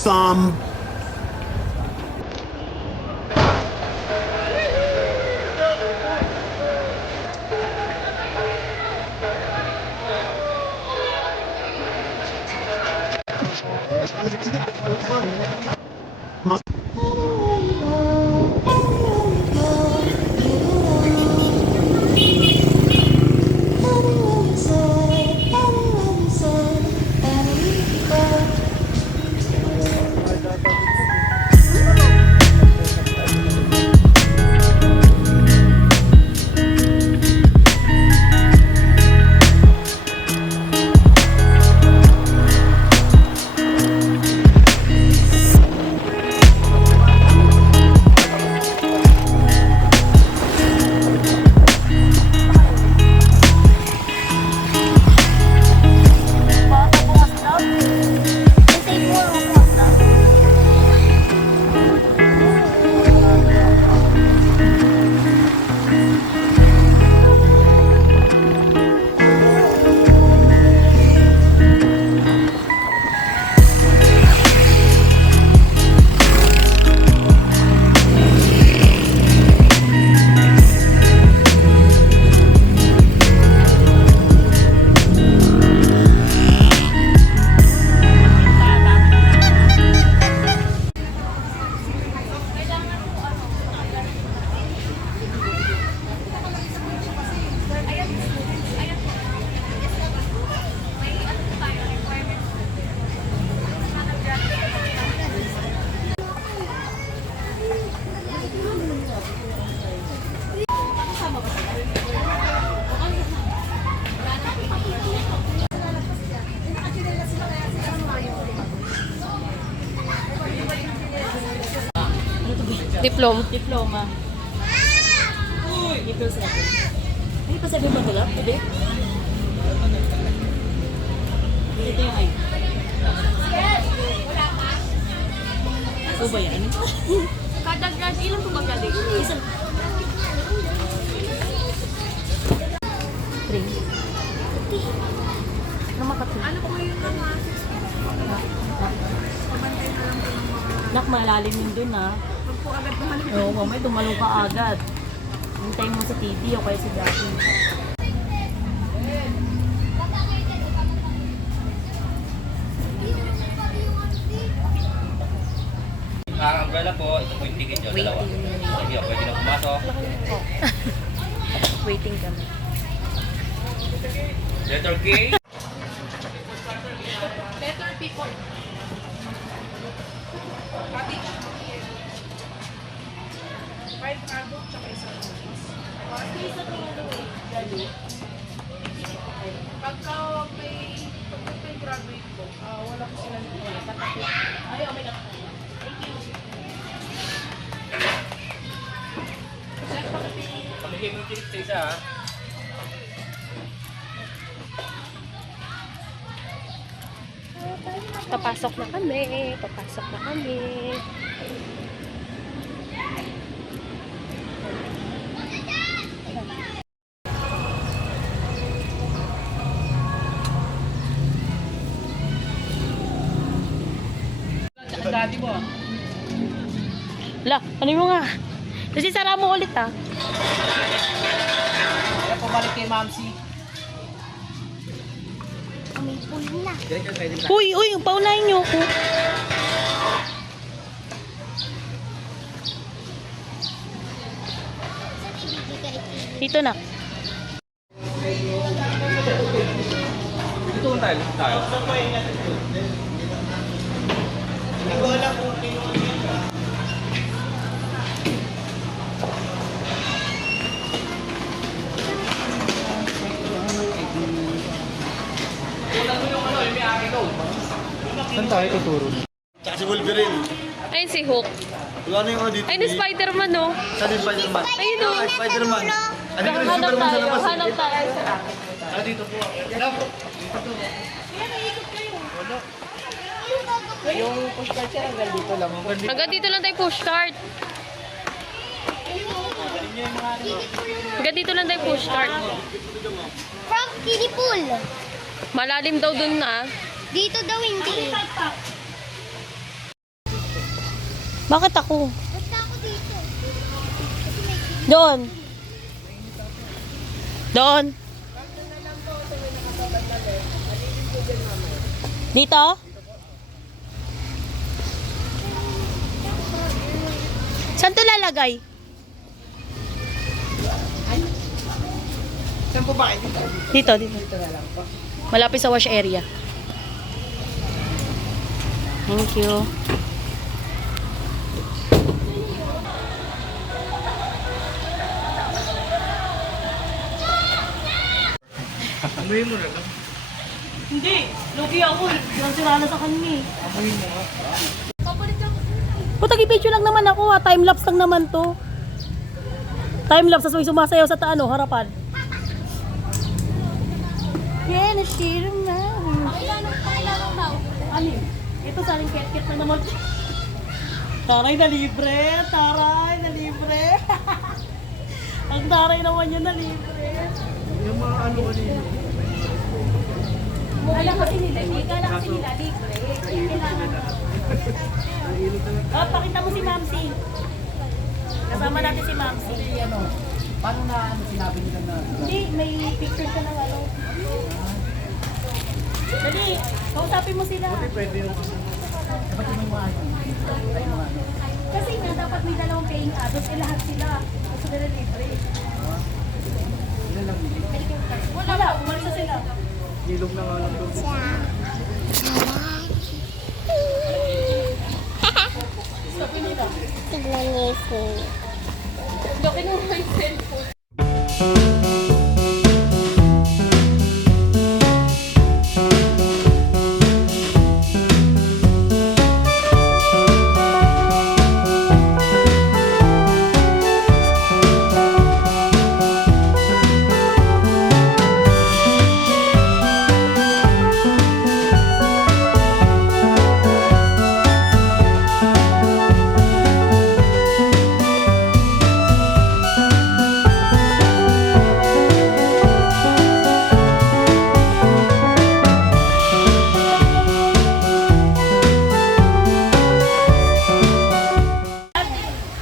thumb. Diploma. April 7. Hindi pa 7 ba pala? Hindi? Ito yung ID. So ba yan? Kada grad, ilan po ba galing? Isa. 3. Ano makapin? Ano po yun naman? Nak, malalim yun dun ah. Huwag po agad naman. Oo, mamay, tumalong ka agad. Hintay mo sa TV o kaya sa dati. Umbrella po, ito po yung ticket nyo, dalawa. Sige, pwede na pumasok. Waiting kami. Letter K. Letter P po. Cottage. 5 cargo, tsaka isang cheese. Pagka may graduate po, wala po silang tatapit. Ayaw, may nakapit. Pamigay mo yung ticket sa isa, ha? Papasok na kami. Daddy mo. La, ano mo nga? Kasi sara mo ulit ah. Kaya pumalik kay Mamsi. Uy, paunahin niyo ako. Dito na. Dito tayo. Saan tayo tuturo? Tsaka si Wolverine. Ayun si Hook. Wala na yung ano dito. Ayun si Spider-Man, no? Saan yung Spider-Man? Ayun, no? Ay, Spider-Man. Ano yung Hanap Superman sa tayo. labas? Hanap tayo. Dito po. Yung pushcart siya hanggang dito lang. Hanggang dito lang tayo pushcart. Hanggang dito lang tayo pushcart. From kiddie pool. Malalim daw dun na. Dito daw hindi. Bakit ako? Basta ako dito. Kasi may Doon. Doon. Dito? Saan to lalagay? Saan po ba kayo? Dito, dito. Dito na lang po. Malapit sa wash area. Thank you. Amoy mo na lang. Hindi. Lugi ako. Sira na sa kanya eh. Amoy mo nga. Puta, picture lang naman ako ha. Time-lapse lang naman to. Time-lapse, tas may sumasayaw sa harapan. Yeah, na-share na. Pakailanong daw. Ano? Ito sa aling ket-ket na naman. Taray na libre. Taray na libre. Ang taray naman yun na libre. Yung mga ano kanina. Kala kasi nila, kala kasi nila libre. Kailangan. Oh, pakita mo si Mamsi. Kasama natin si Mamsi. Ano? Paano na sinabi nila na? Hindi, may picture ka ng ano. Dali, kausapin mo sila. Pwede yung dapat yung mga ano. Ay, mga ano. Kasi nga, dapat may dalawang paying adults, lahat sila. Gusto nila libre. Ilan lang nila. Wala, umalis na sila. Ilog na nga lang doon. Sabi nila. Tignan niyo yung Hindi, kinuha yung cellphone.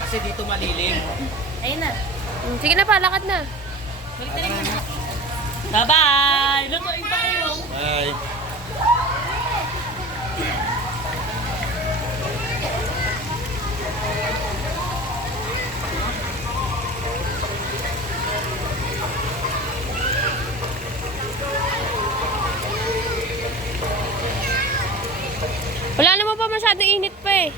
Kasi dito malilim. Ayun na. Sige na pa, lakad na. Bye-bye! Lutuin tayo! Ay. Wala naman pa masyadong init pa eh.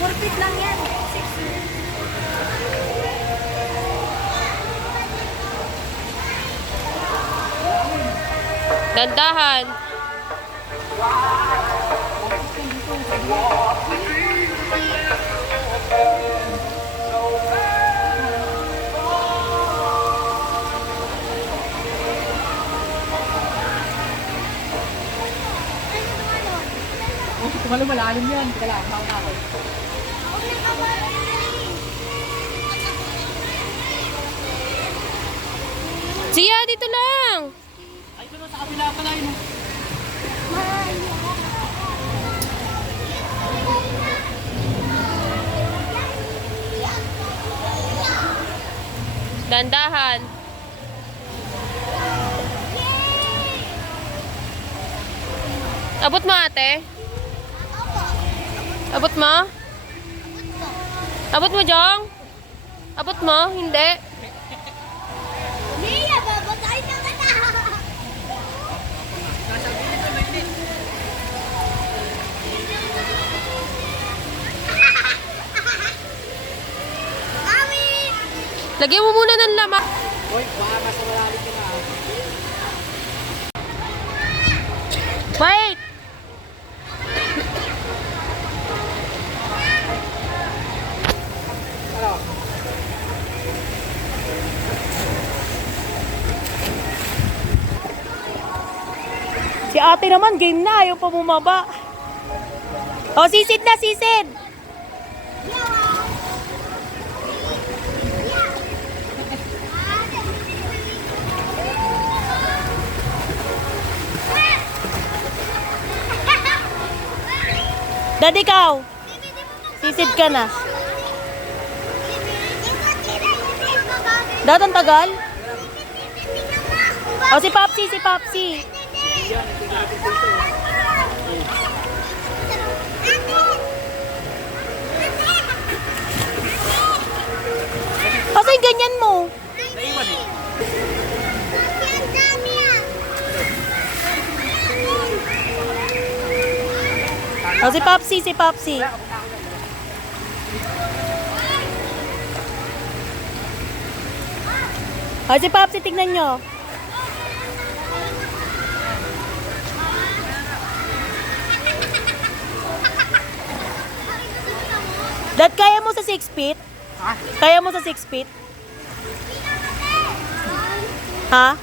Purpit lang yan. Dandahan. Tumalo malalim yan. Kailangan ako na ako. Siya, dito lang. Ay, pero sa kabila pala yun. Dandahan. Abot mo ate? Abot mo? Abot mo, Jong? Abot mo? Hindi. Mia, babagay na ka na! Mami! Lagyan mo muna ng lamak. Hoy, baka nasa malalim ka na. Wait! Ano? Si ate naman, game na. Ayaw pa bumaba. Oh, sisid na, sisid. Dad, ikaw. Sisid ka na. Dad, ang tagal. Oh, si Popsi, si Popsi. Kasi ganyan mo. Oh, si Popsi, si Popsi. Oh, si Popsi, tignan nyo. Dad, kaya mo sa 6 feet? Kaya mo sa 6 feet? Ha?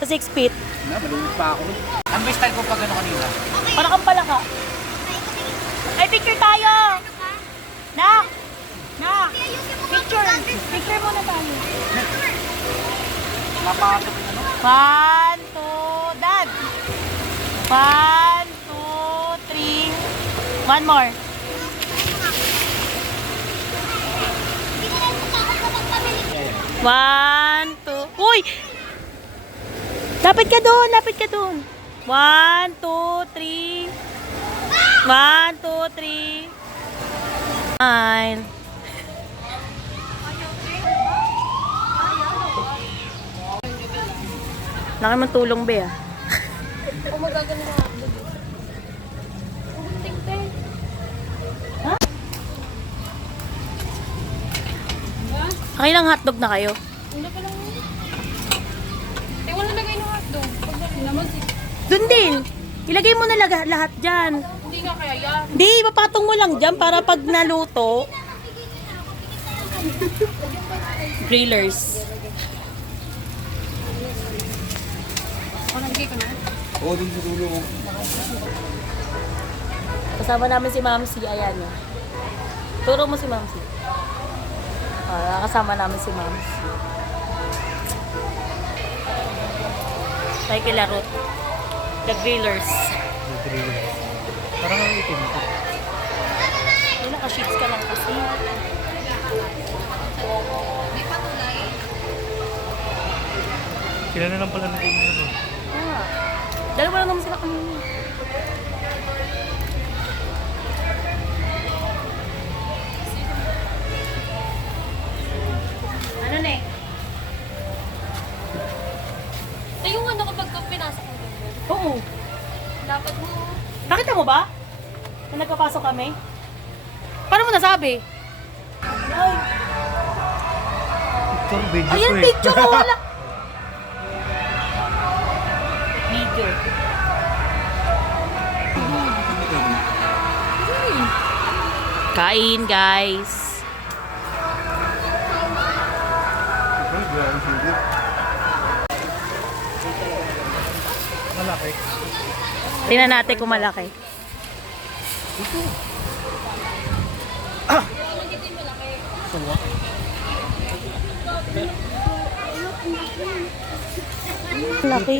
Sa 6 feet? Malungit pa ako. Ang best style ko pag ano kanina. Para kang palaka. Ay, picture tayo! Nak! Nak! Picture! Picture muna tayo. Napakasap yung ano. 1, 2, Dad! 1, 2, 3. One more. One, two. Uy! Lapit ka doon, lapit ka doon. 1, 2, 3. 1, 2, 3. 9. Laki mong tulong, be, ah. Ako magagano ng hotdog. Tingting. Okay lang hotdog na kayo. Wala pa lang yun. Eh, wala lagay ng hotdog. Pag naman, Doon din. Ilagay mo na lahat dyan. hindi nga kaya yan. Hindi, papatong mo lang dyan para pag naluto. Grillers. O, nagigay ko na. Oo, din sa dulo ko. Kasama namin si Mamsi. Ayan yun. Turo mo si Mamsi. Kasama namin si Mamsi. Tayo kila Ruth. The Grillers. Parang ang itim ito. Ay, naka-sheets ka lang kasi. Sila na lang pala na itim ano. Dalawa lang naman sila kanina. Ano na eh? Eh, yung ano kapag pinasok mo dito. Oo. Dapat mo. Nakita mo ba? Na nagpapasok kami? Paano mo nasabi? Ay, Picture video ayan, ko eh. picture ko wala. Video. Kain, guys. Malaki. Tingnan natin kung malaki. Laki.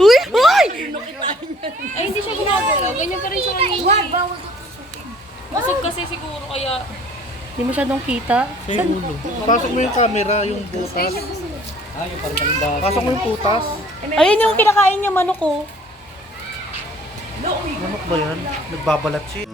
Uy! Uy! Ay, hindi siya ginagalaw. Ganyan pa rin siya kanina. Busog kasi siguro kaya. Hindi masyadong kita. Sa ulo. Pasok mo yung camera, yung butas. Pasok mo yung putas. Ayun yung kinakain niya manok ko. Manok ba yan? Nagbabalat siya.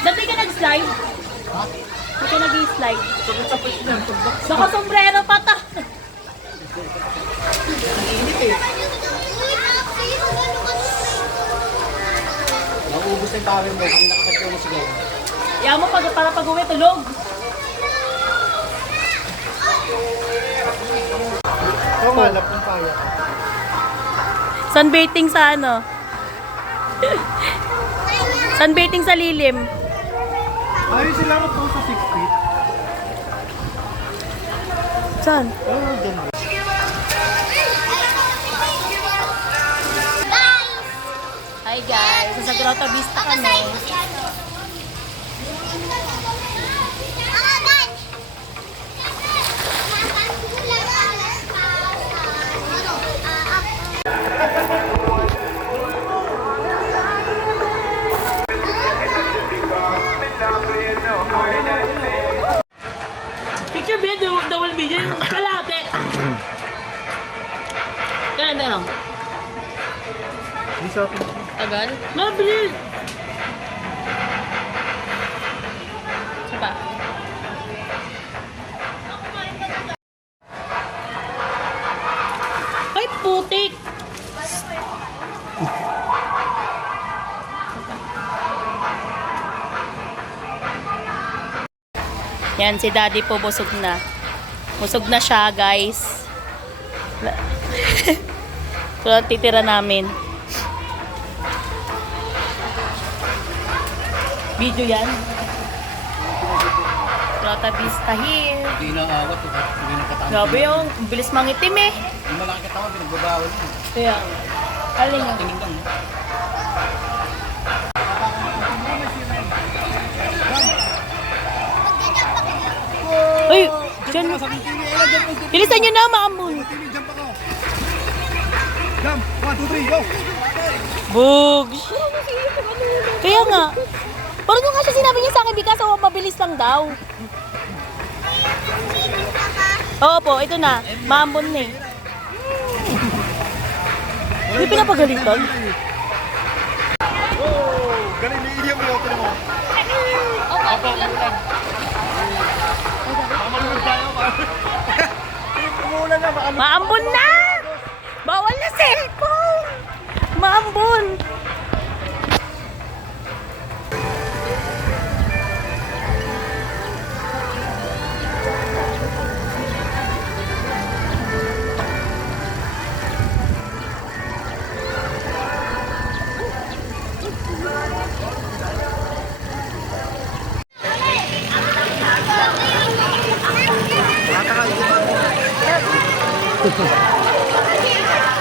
Dati ka nag-slide? Hindi ka nag-slide? Baka sombrero pa ta. Iyan mo para pag-uwi, tulog. Oo nga, napumpaya ka. Sunbathing sa ano? Sunbathing sa lilim. Ayun sila po sa 6 feet. Saan? Oo, dun. Hi guys, sa Grotto Vista kami. Picture video, double video, yung kalate. Kailan na lang? Di sa akin. Tagal? Mabilis! Isa pa. Ay, putik! Yan, si Daddy po busog na. Busog na siya, guys. So, titira namin. Video yan. Grotto Vista here. Hindi na awat. Hindi na kataan. Grabe yung bilis mangitim eh. Hindi malaki katawan, pinagbabawal yun. Kaya, aling nga. Tingin lang. Uy! Diyan. Bilisan nyo na, maambun. Jump ako. Jump. 1, 2, 3, go. Bugs! Kaya nga. Parang nga siya sinabi niya sa akin, because mabilis lang daw. Oo po, ito na. Maambon na eh. Hindi pinapagalitan. Oh, galing ni Iya mo yung mo. Maambon na! Bawal na cellphone! Maambon!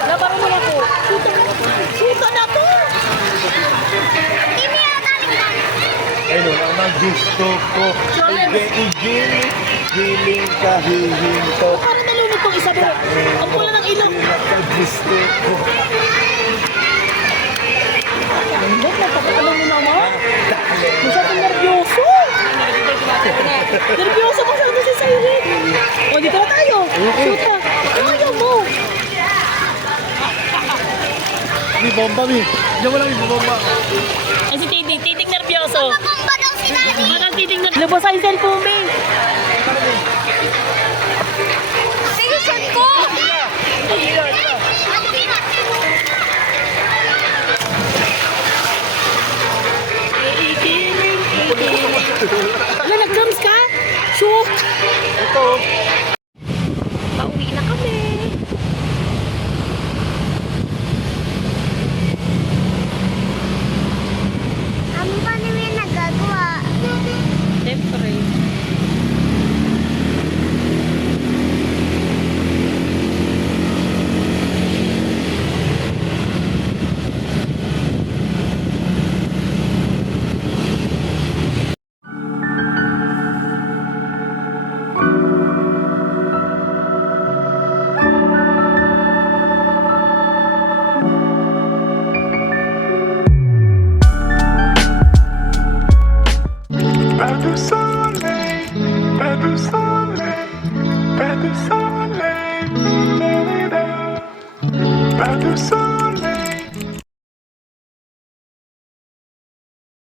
Labaran mo ako. Suta na to! Ay no, ang gusto ko. Giling ka, hihinto. Parang nalunod tong isa po. Ang pula ng ilong. Gusto ko. Hindi, napapakalang mo naman. Masyadong nervyoso. Nervyoso masyado si Siren. O, dito na tayo. Suta. Ayaw mo. May bomba mi. Diyan mo lang yung bomba. Ay, si Titing. Titing nervyoso. Bomba daw si Daddy. Parang Titing nervyoso. Lubos sa cellphone, babe.